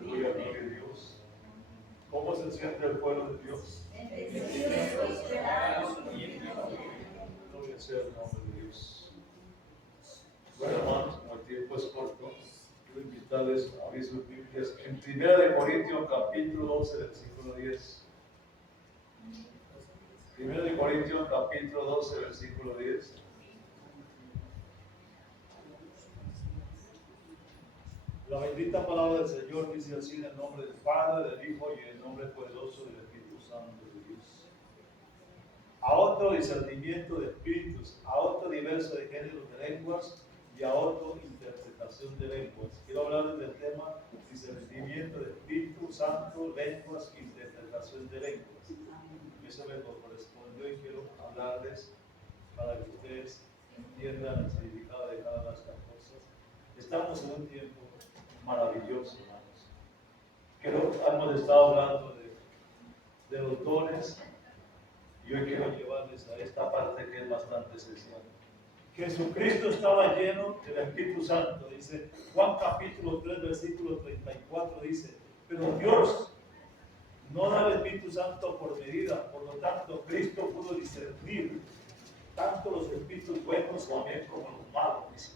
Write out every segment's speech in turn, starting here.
Aleluya, gloria a Dios. ¿Cómo se siente el pueblo de Dios? Gloria sea el nombre de Dios. Bueno, hermanos, como el tiempo es corto, quiero invitarles a abrir sus Biblias en 1 Corintios capítulo 12, versículo 10. 1 Corintios capítulo 12, versículo 10. La bendita palabra del Señor dice así en el nombre del Padre, del Hijo y en el nombre poderoso del Espíritu Santo de Dios. A otro discernimiento de espíritus, a otro diverso de géneros de lenguas y a otro interpretación de lenguas. Quiero hablar del tema discernimiento de Espíritu Santo, lenguas e interpretación de lenguas. Eso me correspondió y quiero hablarles para que ustedes entiendan el significado de cada una de estas cosas. Estamos en un tiempo maravilloso, hermanos. Hemos estado hablando de los dones y hoy quiero llevarles a esta parte que es bastante esencial. Jesucristo estaba lleno del Espíritu Santo, dice Juan capítulo 3, versículo 34, dice, pero Dios no da el Espíritu Santo por medida, por lo tanto Cristo pudo discernir tanto los espíritus buenos también como los malos, dice.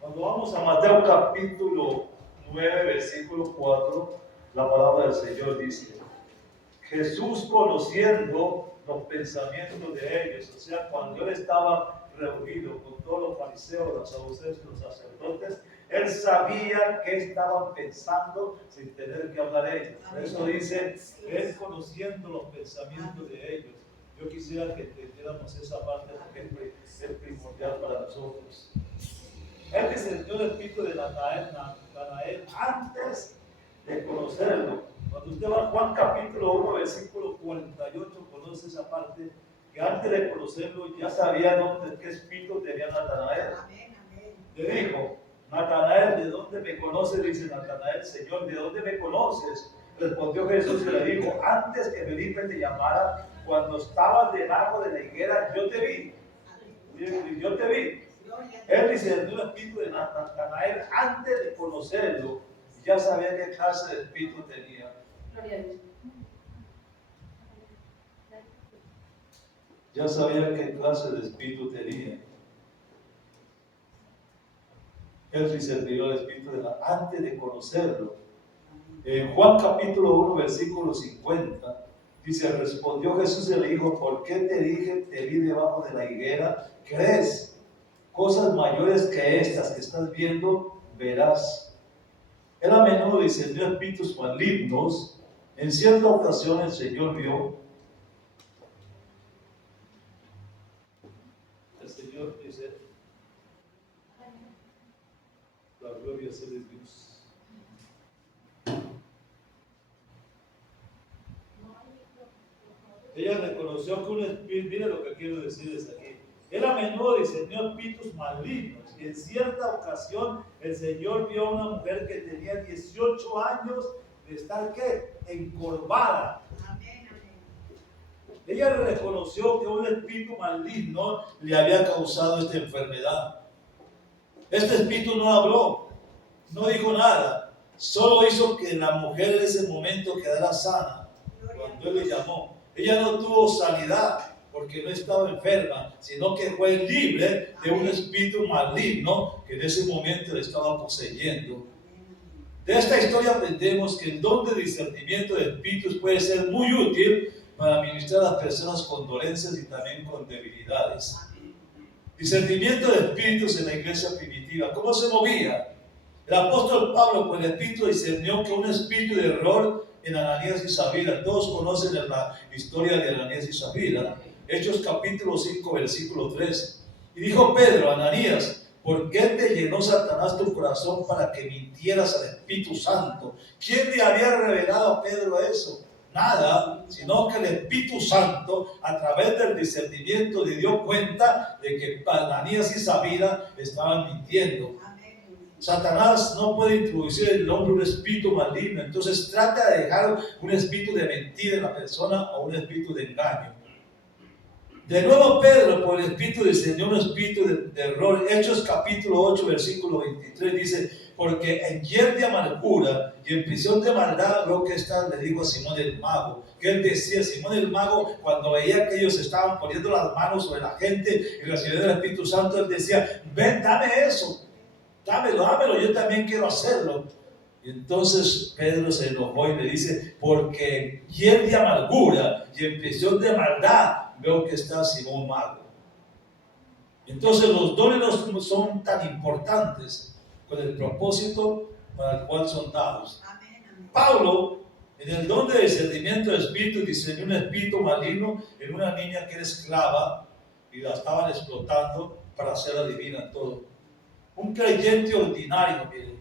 Cuando vamos a Mateo capítulo 9, versículo 4, la palabra del Señor dice, Jesús conociendo los pensamientos de ellos, o sea, cuando Él estaba reunido con todos los fariseos, los saduceos y los sacerdotes, Él sabía qué estaban pensando sin tener que hablar ellos. Por eso dice, Él conociendo los pensamientos de ellos. Yo quisiera que entendiéramos esa parte porque es primordial para nosotros. Él discernió el espíritu de Natanael antes de conocerlo. Cuando usted va a Juan capítulo 1, versículo 48, conoce esa parte, que antes de conocerlo ya sabía qué espíritu tenía Natanael. Le dijo, Natanael, ¿de dónde me conoces? Dice Natanael, Señor, ¿de dónde me conoces? Respondió Jesús y le dijo, antes que Felipe te llamara, cuando estabas debajo de la higuera, yo te vi. Yo te vi. Él discernió el espíritu de Natanael antes de conocerlo. Ya sabía qué clase de espíritu tenía. Ya sabía qué clase de espíritu tenía. Él discernió el espíritu antes de conocerlo. En Juan capítulo 1, versículo 50, dice, respondió Jesús y le dijo, ¿por qué te dije, te vi debajo de la higuera? ¿Crees? Cosas mayores que estas que estás viendo, verás. Él a menudo discernió espíritus malignos. En cierta ocasión el Señor vio. El Señor dice, la gloria sea de Dios. Ella reconoció que un espíritu, mire lo que quiero decirles aquí. Él a menudo discernió espíritus malignos y en cierta ocasión el Señor vio a una mujer que tenía 18 años de estar ¿qué? Encorvada. Ella reconoció que un espíritu maligno le había causado esta enfermedad. Este espíritu no habló, no dijo nada, solo hizo que la mujer en ese momento quedara sana cuando él le llamó. Ella no tuvo sanidad porque no estaba enferma, sino que fue libre de un espíritu maligno que en ese momento le estaba poseyendo. De esta historia aprendemos que el don de discernimiento de espíritus puede ser muy útil para ministrar a las personas con dolencias y también con debilidades. Discernimiento de espíritus en la iglesia primitiva. ¿Cómo se movía? El apóstol Pablo con el espíritu discernió que un espíritu de error en Ananías y Zafira. Todos conocen la historia de Ananías y Zafira. Hechos capítulo 5, versículo 3. Y dijo Pedro, Ananías, ¿por qué te llenó Satanás tu corazón para que mintieras al Espíritu Santo? ¿Quién le había revelado a Pedro eso? Nada, sino que el Espíritu Santo, a través del discernimiento, le dio cuenta de que Ananías y Zafira estaban mintiendo. Satanás no puede introducir en el hombre un espíritu maligno, entonces trata de dejar un espíritu de mentira en la persona o un espíritu de engaño. De nuevo Pedro, por el espíritu discernió un espíritu de error. Hechos capítulo 8, versículo 23 dice, porque en hiel de amargura y en prisión de maldad veo que está, le digo a Simón el mago, que él decía, Simón el mago, cuando veía que ellos estaban poniendo las manos sobre la gente y recibiendo el Espíritu Santo, él decía, ven, dame eso, dámelo, yo también quiero hacerlo. Y entonces Pedro se enojó y le dice, porque en hiel de amargura y en prisión de maldad veo que está Simón mago. Entonces los dones no son tan importantes con el propósito para el cual son dados. Pablo, en el don de discernimiento de espíritu, diseñó un espíritu maligno en una niña que era esclava y la estaban explotando para hacerla divina en todo. Un creyente ordinario, mire,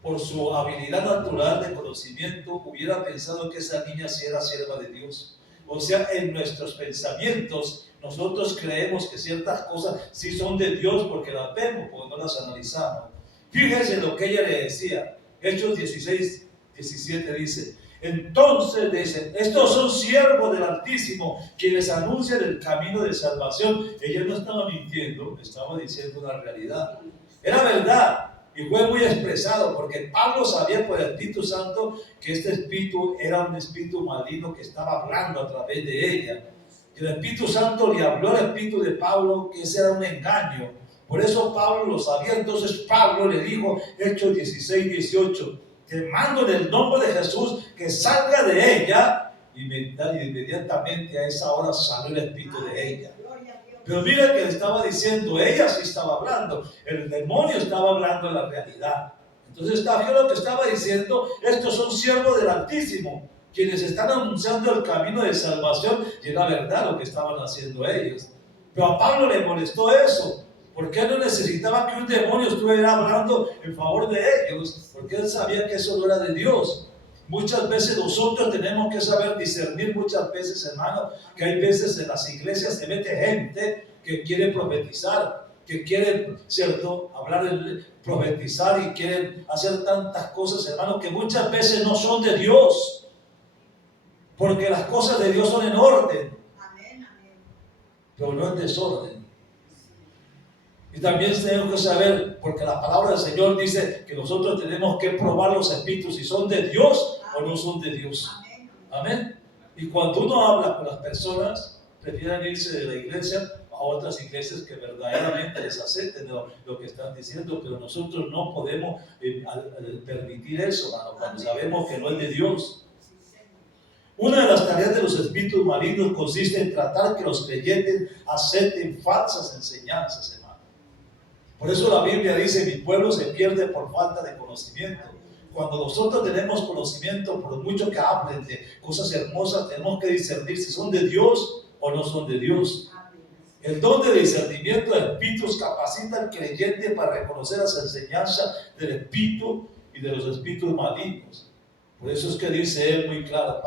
por su habilidad natural de conocimiento, hubiera pensado que esa niña sí era sierva de Dios. O sea, en nuestros pensamientos, nosotros creemos que ciertas cosas sí son de Dios porque las vemos, porque no las analizamos. Fíjense lo que ella le decía. Hechos 16, 17 dice, entonces dicen, estos son siervos del Altísimo, quienes anuncian el camino de salvación. Ella no estaba mintiendo, estaba diciendo una realidad. Era verdad. Y fue muy expresado porque Pablo sabía por el Espíritu Santo que este espíritu era un espíritu maligno que estaba hablando a través de ella. Y el Espíritu Santo le habló al espíritu de Pablo que ese era un engaño. Por eso Pablo lo sabía. Entonces Pablo le dijo, Hechos 16, 18, te mando en el nombre de Jesús que salga de ella. Y inmediatamente a esa hora salió el espíritu de ella. Pero mira que le estaba diciendo, ella sí estaba hablando, el demonio estaba hablando de la realidad. Entonces está bien lo que estaba diciendo, estos son siervos del Altísimo, quienes están anunciando el camino de salvación, y era verdad lo que estaban haciendo ellos. Pero a Pablo le molestó eso, porque él no necesitaba que un demonio estuviera hablando en favor de ellos, porque él sabía que eso no era de Dios. Muchas veces nosotros tenemos que saber discernir, muchas veces, hermano, que hay veces en las iglesias se mete gente que quiere profetizar, que quiere, ¿cierto?, profetizar y quieren hacer tantas cosas, hermano, que muchas veces no son de Dios, porque las cosas de Dios son en orden, pero no en desorden. Y también tenemos que saber, porque la palabra del Señor dice que nosotros tenemos que probar los espíritus si son de Dios o no son de Dios. Amén. Y cuando uno habla con las personas, prefieren irse de la iglesia a otras iglesias que verdaderamente les acepten lo que están diciendo, pero nosotros no podemos permitir eso, hermano, cuando sabemos que no es de Dios. Una de las tareas de los espíritus malignos consiste en tratar que los creyentes acepten falsas enseñanzas, hermano. Por eso la Biblia dice, mi pueblo se pierde por falta de conocimiento. Cuando nosotros tenemos conocimiento, por mucho que hablen de cosas hermosas, tenemos que discernir si son de Dios o no son de Dios. El don de discernimiento de espíritus capacita al creyente para reconocer las enseñanzas del espíritu y de los espíritus malignos. Por eso es que dice él muy claro,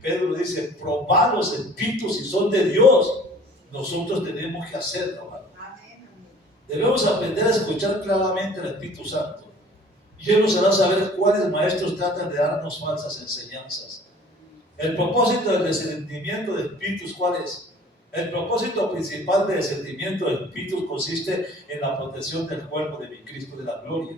Pedro dice, probad los espíritus si son de Dios. Nosotros tenemos que hacerlo, hermano. Debemos aprender a escuchar claramente al Espíritu Santo. Y Él nos hará saber cuáles maestros tratan de darnos falsas enseñanzas. El propósito del discernimiento de espíritus, ¿cuál es? El propósito principal del discernimiento de espíritus consiste en la protección del cuerpo de mi Cristo de la gloria.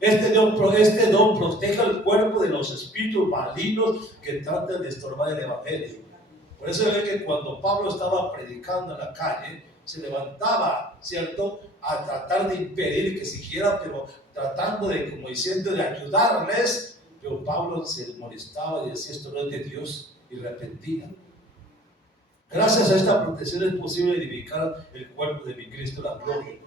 Este don protege el cuerpo de los espíritus malignos que tratan de estorbar el evangelio. Por eso ve que cuando Pablo estaba predicando en la calle, se levantaba, ¿cierto?, a tratar de impedir que siguieran, pero tratando de, como diciendo, de ayudarles. Pero Pablo se molestaba y decía, esto no es de Dios, y repentía. Gracias a esta protección es posible edificar el cuerpo de mi Cristo la gloria.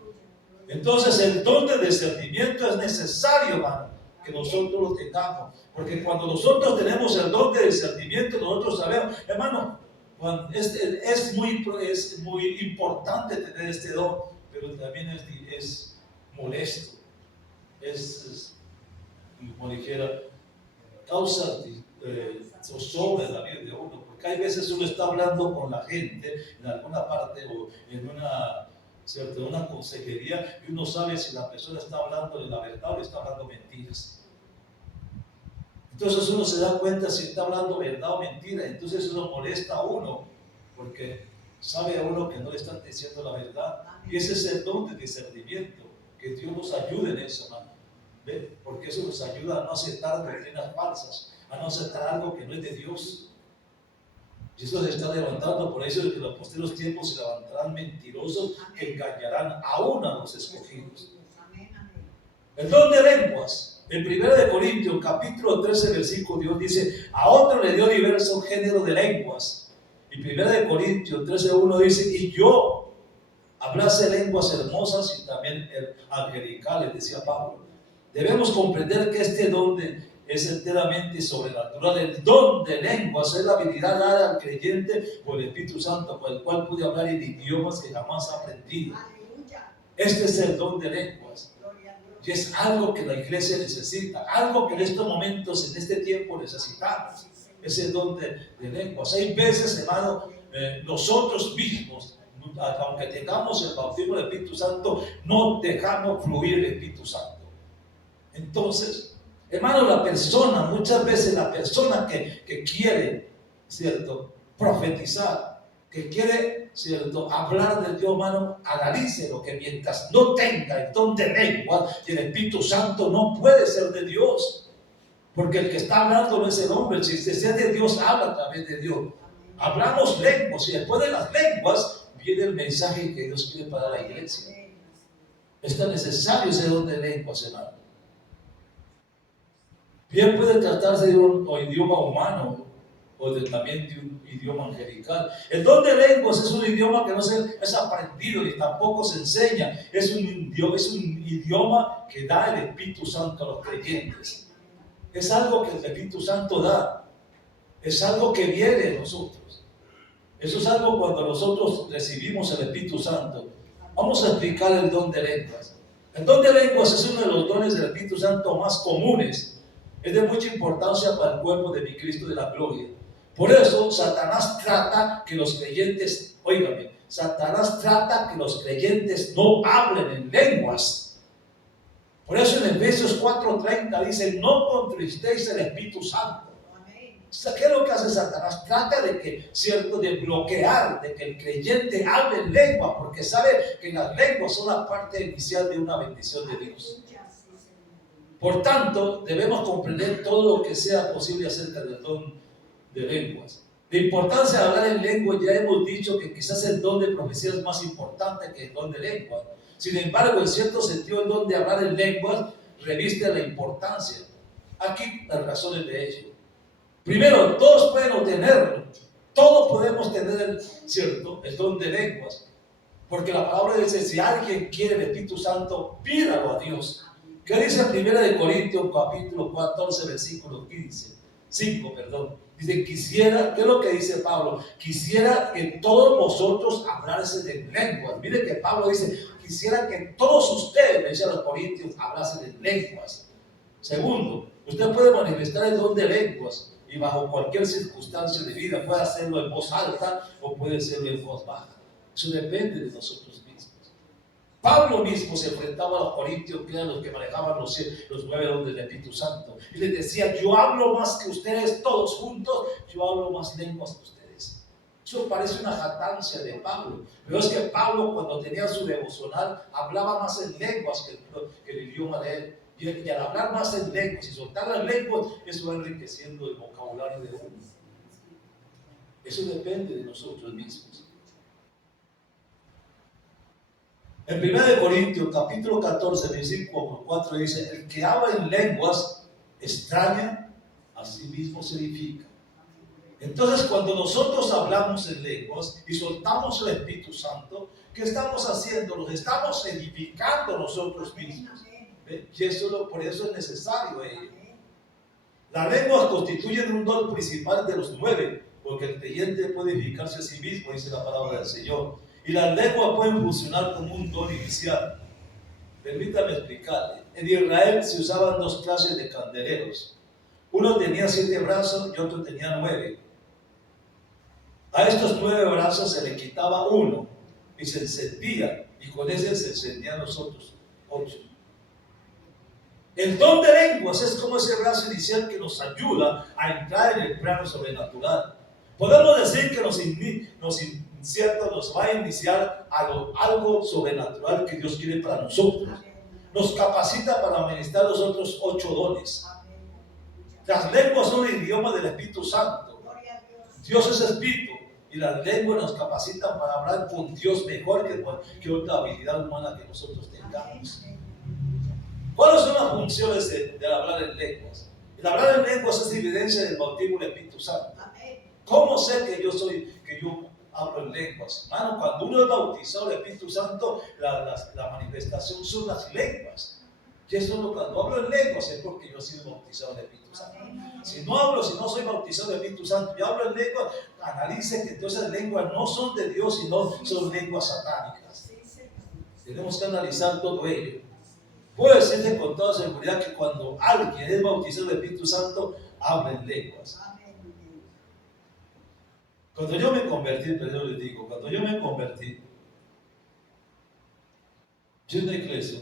Entonces el don de discernimiento es necesario, hermano, que nosotros lo tengamos, porque cuando nosotros tenemos el don de discernimiento, nosotros sabemos, hermano, es muy importante tener este don, pero también es molesto, como dijera, causa zozobra en la vida de uno, porque hay veces uno está hablando con la gente en alguna parte o en una consejería y uno sabe si la persona está hablando de la verdad o está hablando mentiras. Entonces uno se da cuenta si está hablando verdad o mentira, entonces eso molesta a uno, porque sabe a uno que no le están diciendo la verdad. Y ese es el don de discernimiento, que Dios nos ayude en eso, hermano. ¿Ve? Porque eso nos ayuda a no aceptar doctrinas falsas, a no aceptar algo que no es de Dios. Y eso se está levantando, por eso es que en los posteriores tiempos se levantarán mentirosos que engañarán aún a los escogidos. El don de lenguas, en 1 Corintios capítulo 13 versículo, Dios dice, a otro le dio diversos géneros de lenguas. Y 1 Corintios 13:1 dice, y yo hablase lenguas hermosas y también angelicales, decía Pablo. Debemos comprender que este don es enteramente sobrenatural. El don de lenguas es la habilidad dada al creyente por el Espíritu Santo, por el cual puede hablar en idiomas que jamás ha aprendido. Este es el don de lenguas. Y es algo que la iglesia necesita, algo que en estos momentos, en este tiempo necesitamos. Ese don de lenguas. Hay veces, hermano, nosotros mismos, aunque tengamos el bautismo del Espíritu Santo, no dejamos fluir el Espíritu Santo. Entonces, hermano, muchas veces la persona que quiere, ¿cierto?, profetizar, que quiere, ¿cierto?, hablar de Dios, hermano, analice lo que mientras no tenga el don de lengua y el Espíritu Santo no puede ser de Dios. Porque el que está hablando no es el hombre, si se es de Dios, habla a través de Dios. Hablamos lenguas y después de las lenguas viene el mensaje que Dios quiere para la iglesia. Es tan necesario ese don de lenguas, hermano. Bien puede tratarse de un idioma humano o también de un idioma angelical. El don de lenguas es un idioma que no es aprendido ni tampoco se enseña. Es un idioma que da el Espíritu Santo a los creyentes. Es algo que el Espíritu Santo da. Es algo que viene de nosotros. Eso es algo cuando nosotros recibimos el Espíritu Santo. Vamos a explicar el don de lenguas. El don de lenguas es uno de los dones del Espíritu Santo más comunes. Es de mucha importancia para el cuerpo de mi Cristo de la gloria. Por eso Satanás trata que los creyentes, óigame, Satanás trata que los creyentes no hablen en lenguas. Por eso en Efesios 4:30 dice, no contristéis el Espíritu Santo. ¿Qué es lo que hace Satanás? Trata de bloquear, de que el creyente hable en lengua, porque sabe que las lenguas son la parte inicial de una bendición de Dios. Por tanto, debemos comprender todo lo que sea posible acerca del don de lenguas. La importancia de hablar en lengua, ya hemos dicho que quizás el don de profecía es más importante que el don de lenguas. Sin embargo, en cierto sentido, el don de hablar en lenguas reviste la importancia. Aquí las razones de ello. Primero, todos pueden obtenerlo. Todos podemos tener el don de lenguas. Porque la palabra dice, si alguien quiere el Espíritu Santo, pídalo a Dios. ¿Qué dice 1 Corintios capítulo 14 versículo 5? Dice, quisiera, ¿qué es lo que dice Pablo? Quisiera que todos vosotros hablasen en lenguas. Mire que Pablo dice, quisiera que todos ustedes, le dice a los corintios, hablasen en lenguas. Segundo, usted puede manifestar el don de lenguas y bajo cualquier circunstancia de vida, puede hacerlo en voz alta o puede hacerlo en voz baja. Eso depende de nosotros mismos. Pablo mismo se enfrentaba a los corintios, que eran los que manejaban los 9 dones del Espíritu Santo, y les decía, yo hablo más que ustedes todos juntos, yo hablo más lenguas que ustedes. Eso parece una jactancia de Pablo, pero es que Pablo, cuando tenía su devocional, hablaba más en lenguas que el idioma de él, y al hablar más en lenguas y soltar las lenguas, eso va enriqueciendo el vocabulario de uno. Eso depende de nosotros mismos. En 1 Corintios capítulo 14 versículo 4 dice, el que habla en lenguas extraña, a sí mismo se edifica. Entonces cuando nosotros hablamos en lenguas y soltamos el Espíritu Santo, ¿qué estamos haciendo? Nos estamos edificando nosotros mismos. Y por eso es necesario ello. Las lenguas constituyen un don principal de los 9, porque el creyente puede edificarse a sí mismo, dice la palabra del Señor. Y las lenguas pueden funcionar como un don inicial. Permítame explicarle. En Israel se usaban 2 clases de candeleros. Uno tenía 7 brazos y otro tenía 9. A estos 9 brazos se le quitaba uno y se encendía, y con ese se encendían los otros 8. El don de lenguas es como ese brazo inicial que nos ayuda a entrar en el plano sobrenatural. Podemos decir que nos va a iniciar algo sobrenatural que Dios quiere para nosotros. nos capacita para administrar los otros 8 dones. Las lenguas son el idioma del Espíritu Santo. Dios es Espíritu y las lenguas nos capacitan para hablar con Dios mejor que otra habilidad humana que nosotros tengamos. ¿Cuáles son las funciones del hablar en lenguas? El hablar en lenguas es evidencia del bautismo del Espíritu Santo. ¿Cómo sé que yo hablo en lenguas? Hermano, cuando uno es bautizado del Espíritu Santo, la manifestación son las lenguas. Y eso es cuando hablo en lenguas es porque yo he sido bautizado del Espíritu Santo. Si no soy bautizado del Espíritu Santo y hablo en lenguas, analice que entonces las lenguas no son de Dios, sino son lenguas satánicas. Tenemos que analizar todo ello. Puedo decirle con toda seguridad que cuando alguien es bautizado del Espíritu Santo, habla en lenguas. Cuando yo me convertí, perdón, les digo, cuando yo me convertí, yo en una iglesia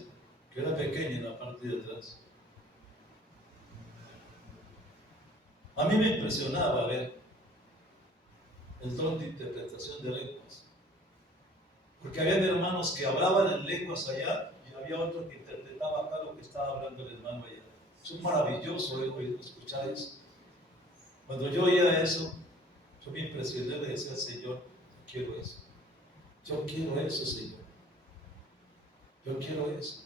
que era pequeña en la parte de atrás, a mí me impresionaba ver el don de interpretación de lenguas, porque había hermanos que hablaban en lenguas allá y había otro que interpretaba acá lo que estaba hablando el hermano allá. Es maravilloso escuchar eso. Cuando yo oía eso, yo me impresioné, le decía al Señor, quiero eso. Yo quiero eso, Señor. Yo quiero eso.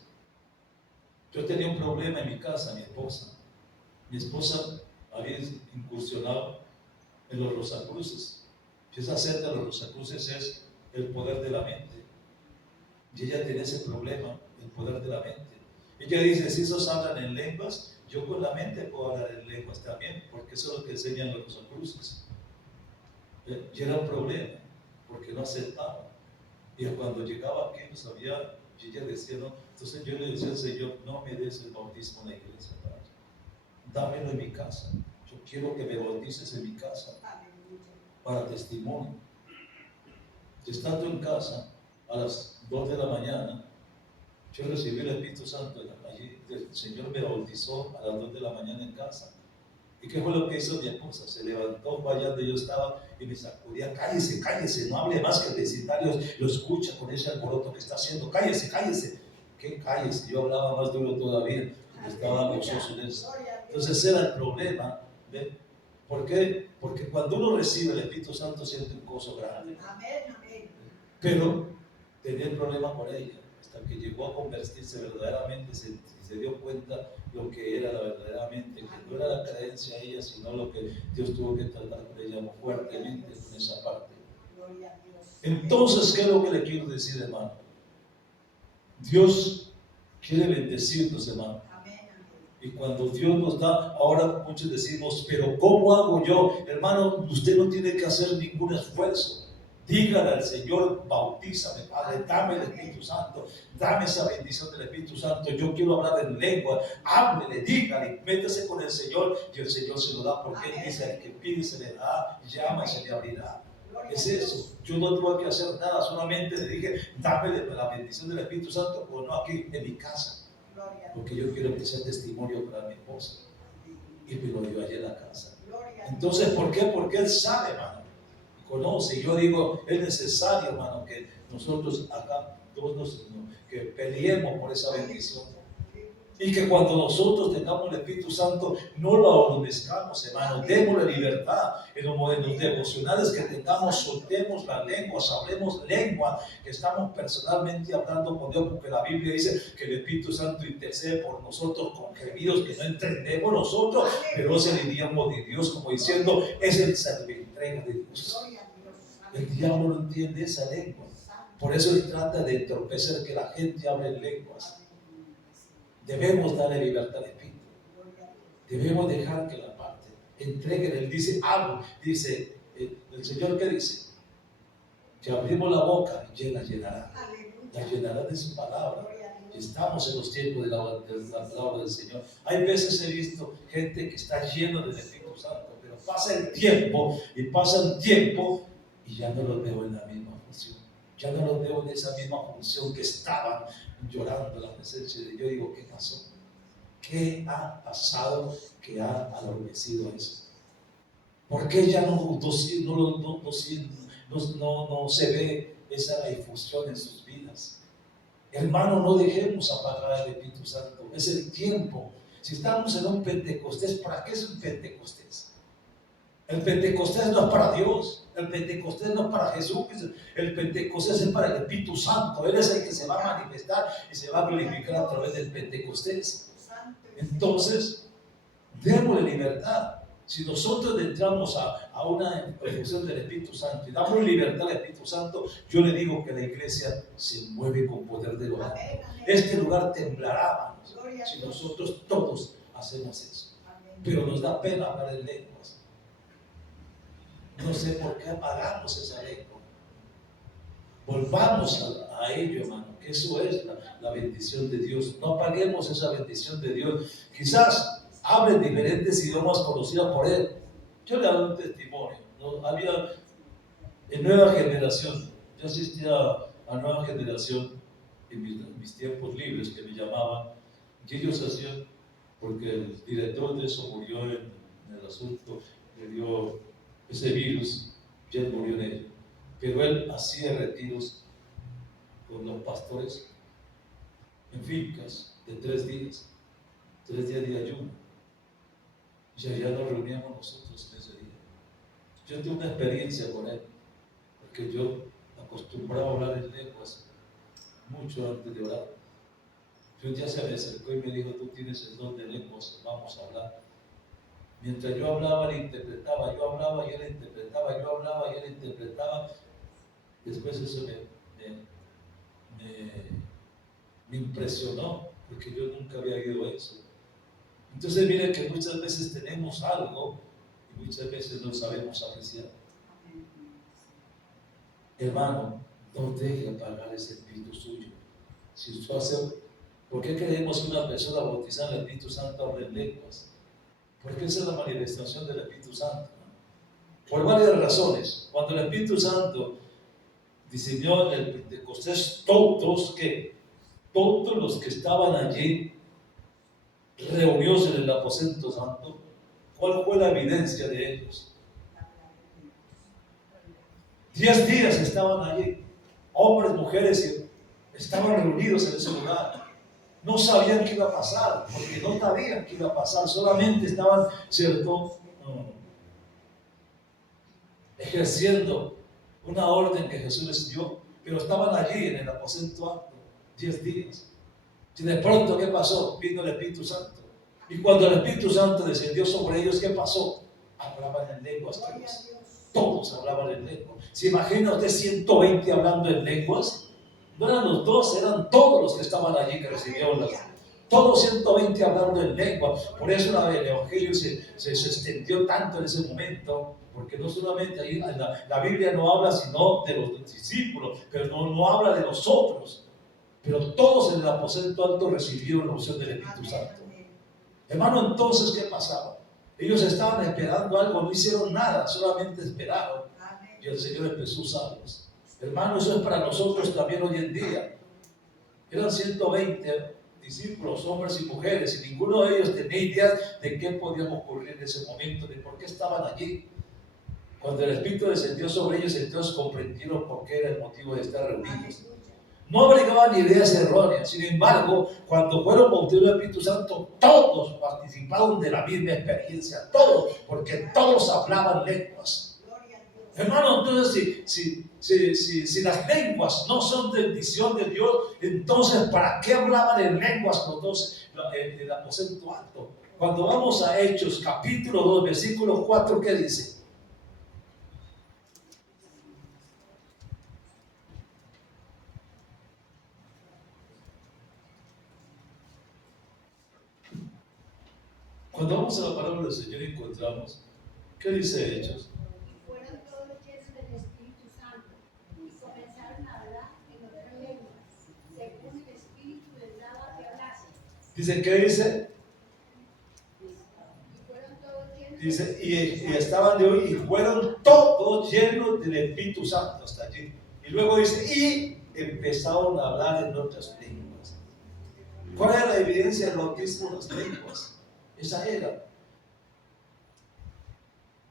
Yo tenía un problema en mi casa, mi esposa. Mi esposa había incursionado en los Rosacruces. Esa secta de los Rosacruces es el poder de la mente. Y ella tenía ese problema, el poder de la mente. Ella dice, si esos hablan en lenguas, yo con la mente puedo hablar en lenguas también, porque eso es lo que enseñan los Rosacruces. Y era un problema, porque no aceptaba. Y cuando llegaba aquí, no sabía, y ella decía, no. Entonces yo le decía al Señor, no me des el bautismo en la iglesia, Padre. Dámelo en mi casa. Yo quiero que me bautices en mi casa, para testimonio. Estando en casa, a las 2 de la mañana, yo recibí el Espíritu Santo. Allí el Señor me bautizó a las 2 de la mañana en casa. ¿Y qué fue lo que hizo mi esposa? Se levantó, fue allá donde yo estaba y me sacudía, cállese, cállese, no hable más, que el vecindario lo escucha con ese alboroto que está haciendo, cállese, cállese. ¿Qué cállese? Yo hablaba más duro todavía, estaba gozoso en eso. Entonces era el problema, ¿ve? ¿Por qué? Porque cuando uno recibe el Espíritu Santo siente un gozo grande. Pero tenía el problema con ella, hasta que llegó a convertirse verdaderamente, se dio cuenta lo que era verdaderamente, que no era la creencia de ella, sino lo que Dios tuvo que tratar con ella fuertemente con esa parte. Entonces, ¿qué es lo que le quiero decir, hermano? Dios quiere bendecirnos, hermano. Y cuando Dios nos da, ahora muchos decimos, pero ¿cómo hago yo? Hermano, usted no tiene que hacer ningún esfuerzo. Dígale al Señor, bautízame, Padre, dame el Espíritu Santo, dame esa bendición del Espíritu Santo. Yo quiero hablar en lengua. Háblele, dígale, métase con el Señor y el Señor se lo da, porque Él dice: al que pide se le da, llama y se le abrirá. Es eso. Yo no tuve que hacer nada, solamente le dije, dame la bendición del Espíritu Santo, o no aquí en mi casa, porque yo quiero que sea testimonio para mi esposa. Y me lo dio allí en la casa. Entonces, ¿por qué? Porque Él sabe, hermano, conoce. Yo digo, es necesario, hermano, que nosotros acá todos que peleemos por esa bendición. Y que cuando nosotros tengamos el Espíritu Santo, no lo adormezcamos, hermano. Démosle libertad en los devocionales que tengamos, soltemos las lenguas, hablemos lengua, que estamos personalmente hablando con Dios, porque la Biblia dice que el Espíritu Santo intercede por nosotros con gemidos que no entendemos nosotros, pero es el idioma de Dios, como diciendo, es el servientrega de Dios. El diablo no entiende esa lengua. Por eso él trata de entorpecer que la gente hable en lenguas. Debemos darle libertad de espíritu. Debemos dejar que la parte entreguen. Él dice, hablo. Dice, el Señor, ¿qué dice? Que abrimos la boca y Él la llenará. La llenará de su palabra. Estamos en los tiempos de la palabra del Señor. Hay veces he visto gente que está llena del Espíritu Santo, pero pasa el tiempo y pasa el tiempo y ya no los veo en la misma función. Ya no los veo en esa misma función que estaban llorando la presencia de Dios. Yo digo, ¿qué pasó? ¿Qué ha pasado que ha adormecido eso? ¿Por qué ya no se ve esa efusión en sus vidas? Hermano, no dejemos apagar el Espíritu Santo. Es el tiempo. Si estamos en un Pentecostés, ¿para qué es un Pentecostés? El Pentecostés no es para Dios. El Pentecostés no es para Jesús. El Pentecostés es para el Espíritu Santo. Él es el que se va a manifestar y se va a glorificar a través del Pentecostés. Entonces, démosle libertad. Si nosotros entramos a una ejecución del Espíritu Santo y damos libertad al Espíritu Santo, yo le digo que la iglesia se mueve con poder de lo alto. Este lugar temblará, hermanos, si nosotros todos hacemos eso. Pero nos da pena hablar en lenguas. No sé por qué apagamos esa lengua. Volvamos a ello, hermano, que eso es la bendición de Dios. No apaguemos esa bendición de Dios. Quizás hablen diferentes idiomas conocidos por él. Yo le hago un testimonio, ¿no? Había en Nueva Generación, yo asistía a Nueva Generación en mis tiempos libres que me llamaban, y ellos hacían, porque el director de eso murió en el asunto, le dio ese virus, ya él murió en ello, pero él hacía retiros con los pastores en fincas de 3 días, 3 días de ayuno. Y allá nos reuníamos nosotros en ese día. Yo tuve una experiencia con él, porque yo acostumbraba a hablar en lenguas mucho antes de orar. Y un día se me acercó y me dijo: tú tienes el don de lenguas, vamos a hablar. Mientras yo hablaba, él interpretaba, yo hablaba y él interpretaba, yo hablaba y él interpretaba. Después eso me impresionó, porque yo nunca había oído eso. Entonces miren que muchas veces tenemos algo y muchas veces no sabemos apreciar. Hermano, no deje apagar ese espíritu suyo. Si usted hace, ¿por qué creemos que una persona bautizada en el Espíritu Santo habla en lenguas? Porque esa es la manifestación del Espíritu Santo. Por varias razones. Cuando el Espíritu Santo diseñó en el Pentecostés, todos los que estaban allí reunidos en el aposento santo, ¿cuál fue la evidencia de ellos? 10 días estaban allí, hombres, mujeres, estaban reunidos en ese lugar. No sabían qué iba a pasar, porque no sabían qué iba a pasar, solamente estaban, ¿cierto?, ejerciendo una orden que Jesús les dio, pero estaban allí en el aposento alto 10 días. Y de pronto, ¿qué pasó? Vino el Espíritu Santo. Y cuando el Espíritu Santo descendió sobre ellos, ¿qué pasó? Hablaban en lenguas todos. Todos hablaban en lenguas. ¿Se imagina usted 120 hablando en lenguas? No eran los 12, eran todos los que estaban allí que recibieron las. Todos 120 hablando en lengua. Por eso el Evangelio se extendió tanto en ese momento, porque no solamente ahí la Biblia no habla sino de los discípulos, pero no habla de nosotros. Pero todos en el aposento alto recibieron la unción del Espíritu Santo. Hermano, entonces, ¿qué pasaba? Ellos estaban esperando algo, no hicieron nada, solamente esperaron. Y el Señor empezó a usarlos. Hermano, eso es para nosotros también hoy en día. Eran 120 discípulos, hombres y mujeres, y ninguno de ellos tenía idea de qué podía ocurrir en ese momento, de por qué estaban allí. Cuando el Espíritu descendió sobre ellos, entonces comprendieron por qué era el motivo de estar reunidos. No abrigaban ideas erróneas. Sin embargo, cuando fueron bautizados del Espíritu Santo, todos participaron de la misma experiencia, todos, porque todos hablaban lenguas. Hermano, entonces si las lenguas no son bendición de Dios, entonces ¿para qué hablaban en lenguas los dos del aposento alto? Cuando vamos a Hechos capítulo 2 versículo 4, ¿qué dice? Cuando vamos a la palabra del Señor encontramos, ¿qué dice Hechos? Y fueron todos llenos del Espíritu Santo y comenzaron a hablar en otras lenguas, según el Espíritu les daba que hablasen. Dice, ¿qué dice? Y fueron todos llenos. Dice, y estaban de hoy y fueron todos llenos del Espíritu Santo hasta allí. Y luego dice, y empezaron a hablar en otras lenguas. ¿Cuál era la evidencia del bautismo en las lenguas? Esa era.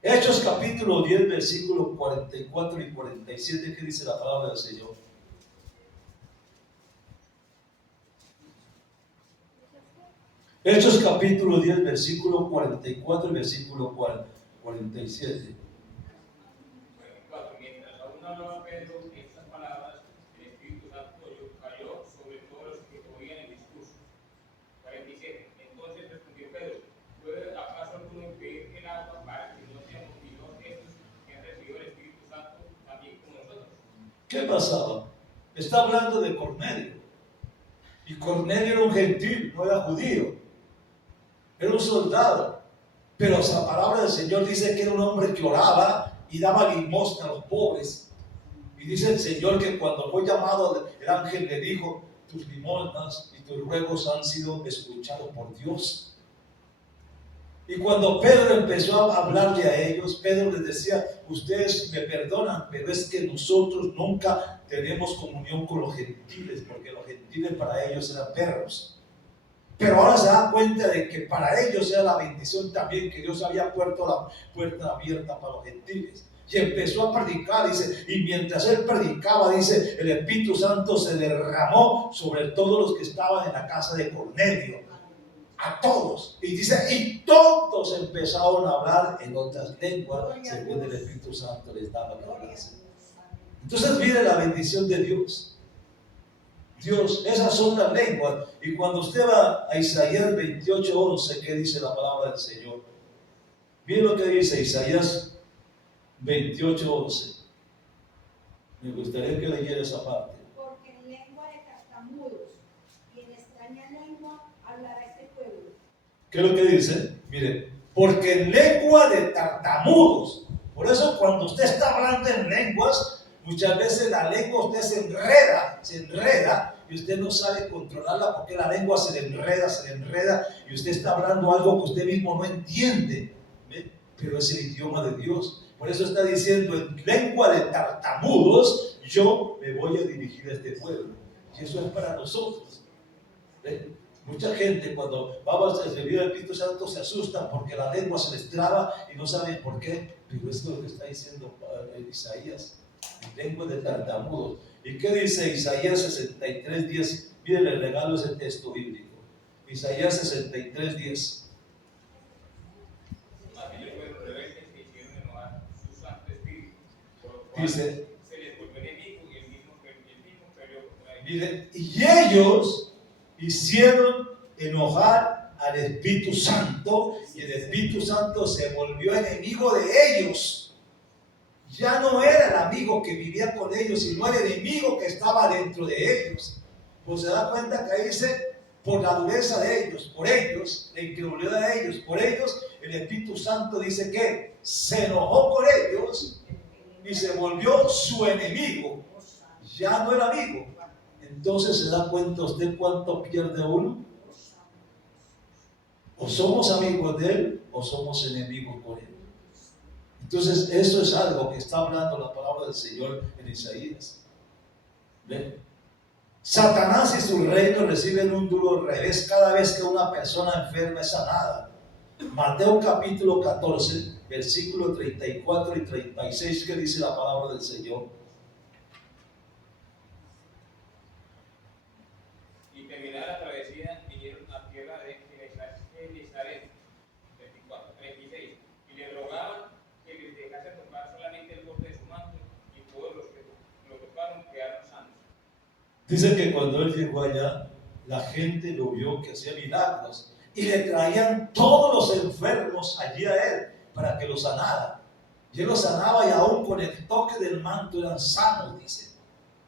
Hechos capítulo 10, versículos 44 y 47, ¿qué dice la palabra del Señor? Hechos capítulo 10, versículo 44 y versículo 47. 44. Mientras aún hablaba Pedro estas palabras, el Espíritu Santo cayó sobre todos los que oían el discurso. 47. Entonces respondió Pedro: ¿puede acaso alguno impedir el agua para que no sean bautizados estos que han recibido el Espíritu Santo también como nosotros? ¿Qué pasaba? Está hablando de Cornelio. Y Cornelio era un gentil, no era judío. Era un soldado. Pero la palabra del Señor dice que era un hombre que oraba y daba limosna a los pobres. Y dice el Señor que cuando fue llamado, el ángel le dijo: tus limosnas y tus ruegos han sido escuchados por Dios. Y cuando Pedro empezó a hablarle a ellos, Pedro les decía: ustedes me perdonan, pero es que nosotros nunca tenemos comunión con los gentiles, porque los gentiles para ellos eran perros. Pero ahora se da cuenta de que para ellos era la bendición también, que Dios había puesto la puerta abierta para los gentiles. Y empezó a predicar, dice, y mientras él predicaba, dice, el Espíritu Santo se derramó sobre todos los que estaban en la casa de Cornelio. A todos. Y dice, y todos empezaron a hablar en otras lenguas, según el Espíritu Santo les daba la gracia. Entonces viene la bendición de Dios. Dios, esas son las lenguas. Y cuando usted va a Isaías 28:11, ¿qué dice la palabra del Señor? Miren lo que dice Isaías 28:11. Me gustaría que leyera esa parte. Porque en lengua de tartamudos y en extraña lengua hablará este pueblo. ¿Qué es lo que dice? Mire, porque en lengua de tartamudos. Por eso cuando usted está hablando en lenguas, muchas veces la lengua usted se enreda y usted no sabe controlarla porque la lengua se le enreda y usted está hablando algo que usted mismo no entiende. ¿Ve? Pero es el idioma de Dios. Por eso está diciendo, en lengua de tartamudos, yo me voy a dirigir a este pueblo. Y eso es para nosotros. ¿Ve? Mucha gente cuando vamos a recibir al Espíritu Santo se asustan porque la lengua se les traba y no saben por qué. Pero esto es lo que está diciendo Isaías. Lengua de tartamudos. ¿Y qué dice Isaías 63:10? Miren, le regalo ese texto bíblico. Isaías 63:10. Dice, se les volvió enemigo y el mismo peleó contra ellos. Mire, y ellos hicieron enojar al Espíritu Santo y el Espíritu Santo se volvió enemigo de ellos. Ya no era el amigo que vivía con ellos, sino el enemigo que estaba dentro de ellos. Pues se da cuenta que ahí dice, por la dureza de ellos, por ellos, la incredulidad de ellos, por ellos, el Espíritu Santo dice que se enojó con ellos y se volvió su enemigo. Ya no era amigo. Entonces se da cuenta usted cuánto pierde uno. O somos amigos de él o somos enemigos con él. Entonces eso es algo que está hablando la palabra del Señor en Isaías. ¿Ven? Satanás y su reino reciben un duro revés cada vez que una persona enferma es sanada. Mateo capítulo 14, versículo 34 y 36, ¿qué dice la palabra del Señor? Y terminada la travesía, vinieron a tierra de Genesaret, 24, 36, y le rogaban que les dejase tocar solamente el borde de su manto, y todos los que lo tocaron quedaron sanos. Dice que cuando él llegó allá, la gente lo vio que hacía milagros y le traían todos los enfermos allí a él para que los sanara. Y él los sanaba y aún con el toque del manto eran sanos, dice.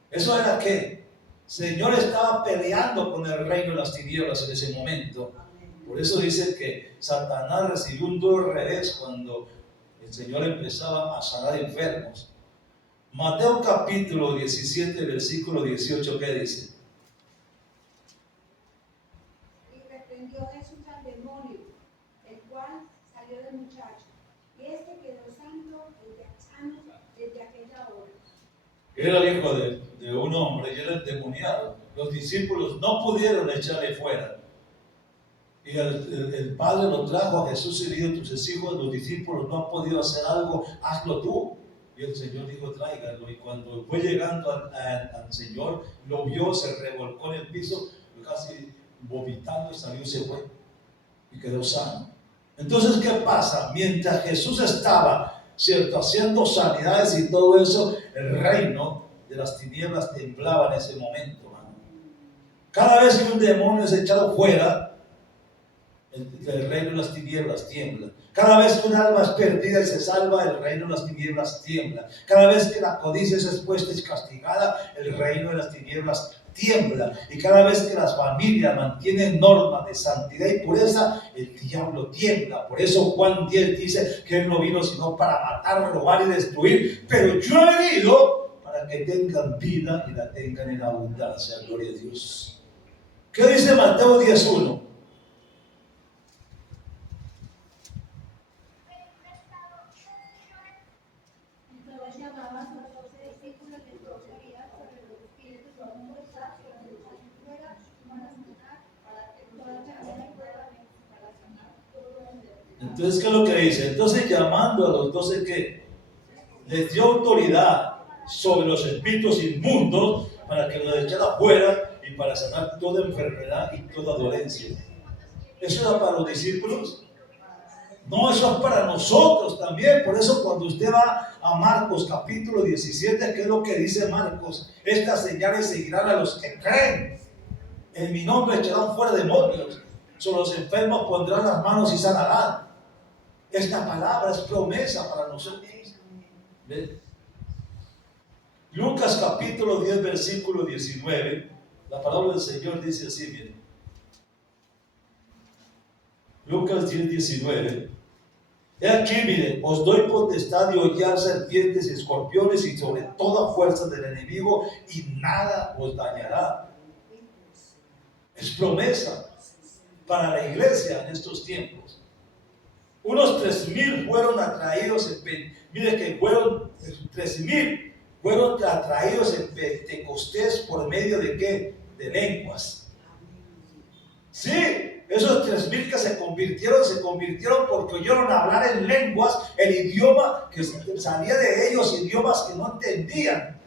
¿Eso era qué? El Señor estaba peleando con el reino de las tinieblas en ese momento. Por eso dice que Satanás recibió un duro revés cuando el Señor empezaba a sanar enfermos. Mateo capítulo 17, versículo 18, ¿qué dice? Y reprendió Jesús al demonio, el cual salió del muchacho, y este quedó sano desde aquella hora. Era el hijo de un hombre y era endemoniado. Los discípulos no pudieron echarle fuera. Y el padre lo trajo a Jesús y dijo: tus hijos, los discípulos no han podido hacer algo, hazlo tú. Y el Señor dijo: tráiganlo. Y cuando fue llegando al Señor, lo vio, se revolcó en el piso, casi vomitando y salió y se fue. y quedó sano. Entonces, ¿qué pasa? Mientras Jesús estaba, ¿cierto?, haciendo sanidades y todo eso, el reino de las tinieblas temblaba en ese momento, hermano. Cada vez que un demonio es echado fuera, el reino de las tinieblas tiembla. Cada vez que un alma es perdida y se salva, el reino de las tinieblas tiembla. Cada vez que la codicia es expuesta y castigada, el reino de las tinieblas tiembla. Y cada vez que las familias mantienen normas de santidad y pureza, el diablo tiembla. Por eso Juan 10 dice que él no vino sino para matar, robar y destruir, pero yo he venido para que tengan vida y la tengan en abundancia. Gloria a Dios. ¿Qué dice Mateo 10:1? Entonces, ¿qué es lo que dice? Entonces, llamando a los 12, ¿qué? Les dio autoridad sobre los espíritus inmundos para que los echara afuera y para sanar toda enfermedad y toda dolencia. ¿Eso era para los discípulos? No, eso es para nosotros también. Por eso cuando usted va a Marcos capítulo 17, ¿qué es lo que dice Marcos? Estas señales seguirán a los que creen. En mi nombre echarán fuera demonios. Sobre los enfermos pondrán las manos y sanarán. Esta palabra es promesa para nosotros. ¿Ven? Lucas capítulo 10 versículo 19. La palabra del Señor dice así, miren. Lucas 10, 19. He aquí, miren, os doy potestad de hollar serpientes y escorpiones y sobre toda fuerza del enemigo y nada os dañará. Es promesa para la iglesia en estos tiempos. Unos 3,000 fueron atraídos mire que fueron 3,000 fueron atraídos en Pentecostés por medio de ¿qué? De lenguas. Sí. Esos 3,000 que se convirtieron porque oyeron hablar en lenguas, el idioma que salía de ellos, idiomas que no entendían.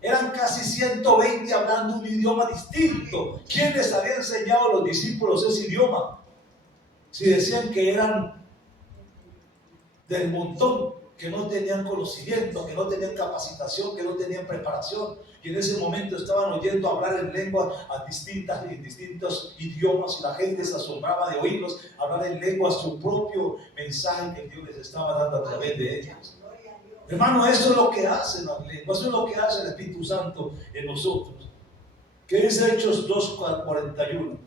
Eran casi 120 hablando un idioma distinto. ¿Quién les había enseñado a los discípulos ese idioma? Si decían que eran del montón, que no tenían conocimiento, que no tenían capacitación, que no tenían preparación, y en ese momento estaban oyendo hablar en lenguas en distintos idiomas, y la gente se asombraba de oírlos hablar en lenguas, su propio mensaje que Dios les estaba dando a través de ellos. Hermano, eso es lo que hacen las lenguas, eso es lo que hace el Espíritu Santo en nosotros. ¿Qué dice Hechos 2:41?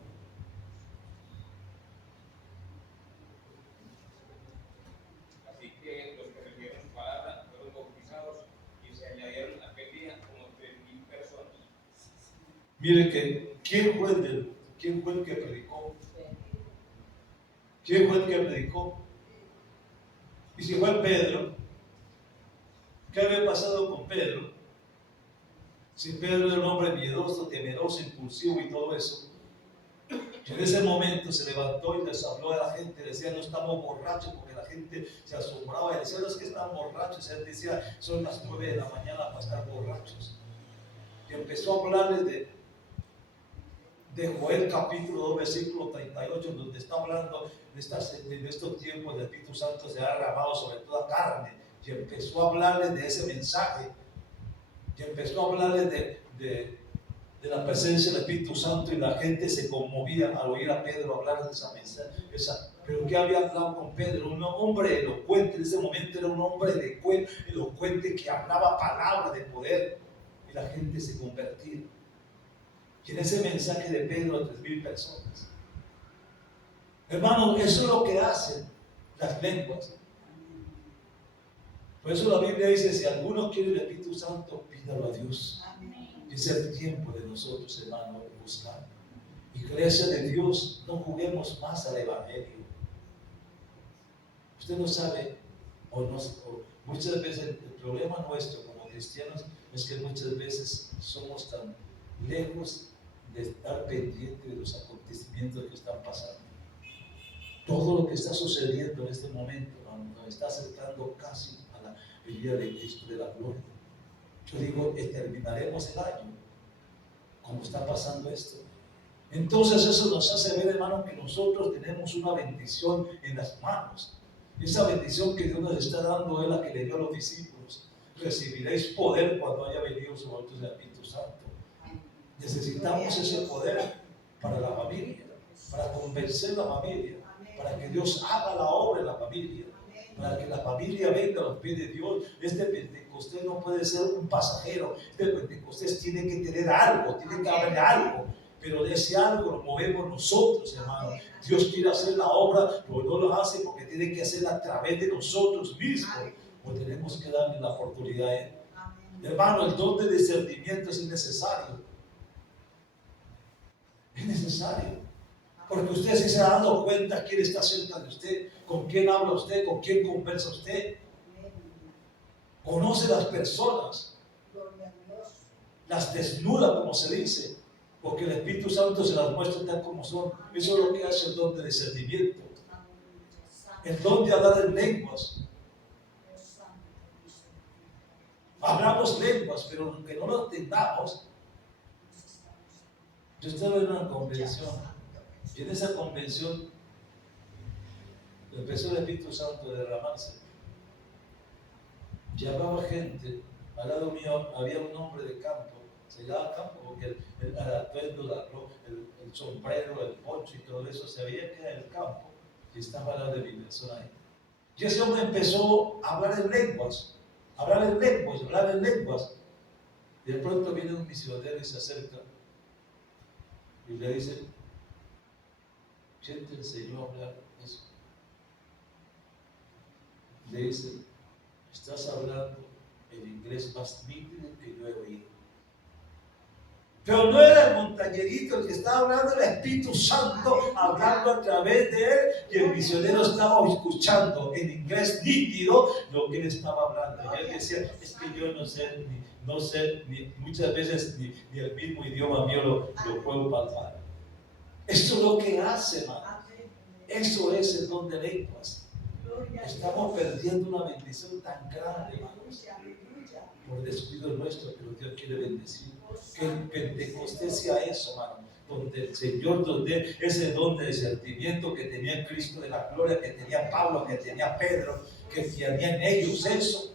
Mire que, ¿quién fue el que predicó? ¿Quién fue el que predicó? Y si fue Pedro, ¿qué había pasado con Pedro? Si Pedro era un hombre miedoso, temeroso, impulsivo y todo eso, en ese momento se levantó y les habló a la gente, decía, no estamos borrachos, porque la gente se asombraba y decía, no es que están borrachos. Él decía, son las 9 de la mañana para estar borrachos. Y empezó a hablarles de Joel capítulo 2 versículo 38, donde está hablando de estos tiempos del Espíritu Santo se ha derramado sobre toda carne, y empezó a hablarles de ese mensaje, y empezó a hablarles de la presencia del Espíritu Santo, y la gente se conmovía al oír a Pedro hablar de esa mensaje. Pero ¿qué había hablado con Pedro? Un hombre elocuente, en ese momento era un hombre elocuente que hablaba palabras de poder, y la gente se convertía. Y en ese mensaje de Pedro a 3,000 personas. Hermano, eso es lo que hacen las lenguas. Por eso la Biblia dice, si alguno quiere el Espíritu Santo, pídalo a Dios. Y es el tiempo de nosotros, hermano, de buscar. Y gracias de Dios, no juguemos más al Evangelio. Usted no sabe, muchas veces el problema nuestro como cristianos es que muchas veces somos tan lejos de estar pendiente de los acontecimientos que están pasando. Todo lo que está sucediendo en este momento, nos está acercando casi a la venida de Cristo de la gloria. Yo digo, terminaremos el año como está pasando esto. Entonces eso nos hace ver, hermano, que nosotros tenemos una bendición en las manos. Esa bendición que Dios nos está dando es la que le dio a los discípulos. Recibiréis poder cuando haya venido sobre vosotros el Espíritu Santo. Necesitamos ese poder para la familia, para convencer a la familia, para que Dios haga la obra en la familia, para que la familia venga a los pies de Dios. Este Pentecostés no puede ser un pasajero. Este Pentecostés tiene que tener algo, tiene que haber algo. Pero de ese algo lo movemos nosotros, hermano. Dios quiere hacer la obra, pero no lo hace porque tiene que hacerla a través de nosotros mismos. Pues tenemos que darle la oportunidad a Él. Hermano, el don de discernimiento es necesario. Es necesario. Porque usted sí se ha dado cuenta quién está cerca de usted, con quién habla usted, con quién conversa usted. Conoce las personas, las desnuda, como se dice, porque el Espíritu Santo se las muestra tal como son. Eso es lo que hace el don de discernimiento. El don de hablar en lenguas. Hablamos lenguas, pero aunque no lo entendamos, yo estaba en una convención y en esa convención empezó el Espíritu Santo a derramarse. Llevaba gente, al lado mío había un hombre de campo, se llama campo porque el atuendo, el sombrero, el poncho y todo eso se veía que era el campo y estaba al lado de mi persona ahí. Y ese hombre empezó a hablar en lenguas, y de pronto viene un misionero y se acerca y le dice: ¿quién te enseñó a hablar eso? Le dice: estás hablando el inglés más nítido que yo he oído. Pero no era el montañerito el que estaba hablando, el Espíritu Santo hablando a través de él, y el misionero estaba escuchando en inglés nítido lo que él estaba hablando. Y él decía: es que yo no sé muchas veces ni el mismo idioma mío lo puedo palpar. Eso es lo que hace, hermano. Eso es el don de lenguas. Estamos perdiendo una bendición tan grande, hermanos, por descuido nuestro, pero Dios quiere bendecir. Que el Pentecostés sea eso, hermano, donde el Señor nos dé ese don de discernimiento que tenía Cristo de la gloria, que tenía Pablo, que tenía Pedro, que tenían ellos eso.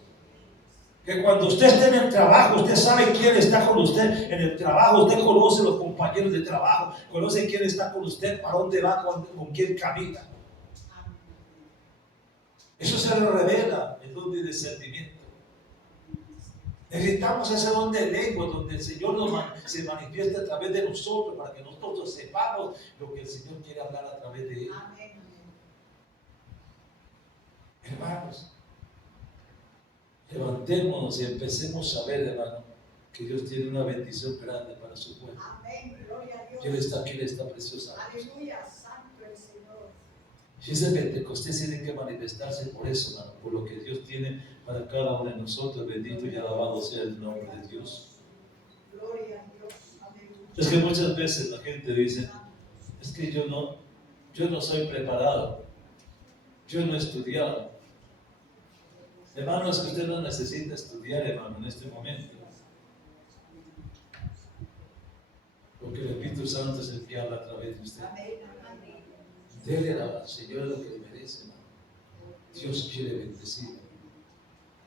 Que cuando usted esté en el trabajo, usted sabe quién está con usted en el trabajo, usted conoce los compañeros de trabajo, conoce quién está con usted, para dónde va, con quién camina. Eso se le revela el don de discernimiento. Necesitamos ese don de lengua donde el Señor se manifiesta a través de nosotros, para que nosotros sepamos lo que el Señor quiere hablar a través de él. Hermanos, levantémonos y empecemos a ver, hermano, que Dios tiene una bendición grande para su pueblo. Que Él está aquí en esta preciosa noche. Y ese Pentecostés tiene que manifestarse por eso, hermano, por lo que Dios tiene para cada uno de nosotros. Bendito y alabado sea el nombre de Dios. Es que muchas veces la gente dice: es que yo no soy preparado, yo no he estudiado. Hermano, es que usted no necesita estudiar, hermano, en este momento, porque el Espíritu Santo es el que habla a través de usted. Dele al Señor lo que merece, hermano. Dios quiere bendecir.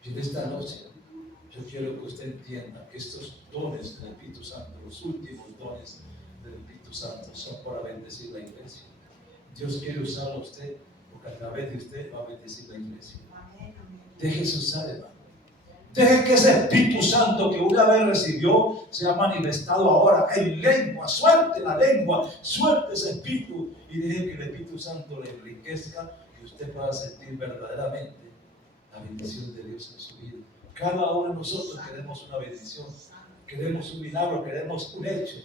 Y en esta noche yo quiero que usted entienda que estos dones del Espíritu Santo, los últimos dones del Espíritu Santo, son para bendecir la iglesia. Dios quiere usarlo a usted, porque a través de usted va a bendecir la iglesia. Déjese usar, hermano. Deje que ese Espíritu Santo que una vez recibió sea manifestado ahora en lengua. Suelte la lengua, suelte ese Espíritu y deje que el Espíritu Santo le enriquezca, que usted pueda sentir verdaderamente la bendición de Dios en su vida. Cada uno de nosotros queremos una bendición, queremos un milagro, queremos un hecho.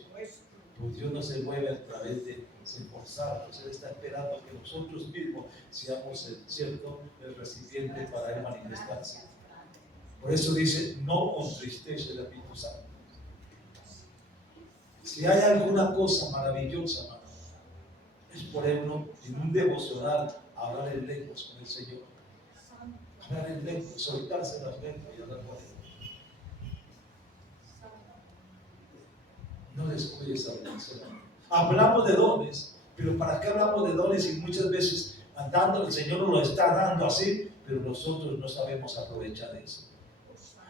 Pues Dios no se mueve a través de esforzarnos. Él está esperando que nosotros mismos seamos el recipiente para Él manifestarse. Por eso dice: no contristece el Espíritu Santo. Si hay alguna cosa maravillosa, hermano, es ponernos en un devocional a hablar en lenguas con el Señor. Hablar en lenguas, soltarse las lenguas y hablar con Él. No descuide esa bendición. Hablamos de dones, pero ¿para qué hablamos de dones si muchas veces andando el Señor nos lo está dando así, pero nosotros no sabemos aprovechar eso?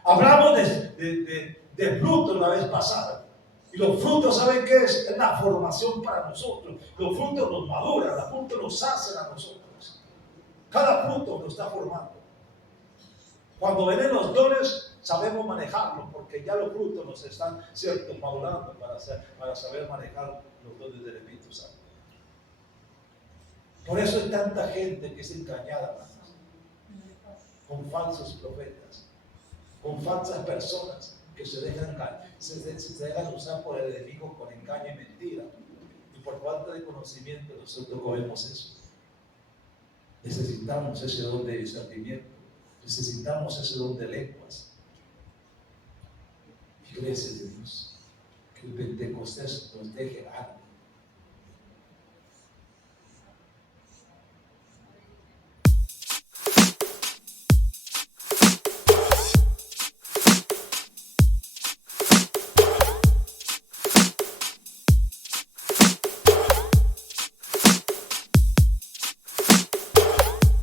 Hablamos de frutos la vez pasada. Y los frutos, ¿saben qué es? Es la formación para nosotros. Los frutos nos maduran, los frutos nos hacen a nosotros. Cada fruto nos está formando. Cuando vienen los dones, sabemos manejarlos, porque ya los frutos nos están, ¿cierto?, madurando para saber manejar los dones del Espíritu Santo. Por eso hay tanta gente que es engañada, hermanos, con falsos profetas, con falsas personas que se dejan usar por el enemigo con engaño y mentira. Y por falta de conocimiento nosotros comemos eso. Necesitamos ese don de discernimiento, necesitamos ese don de lenguas. Iglesia de Dios, que el Pentecostés nos deje algo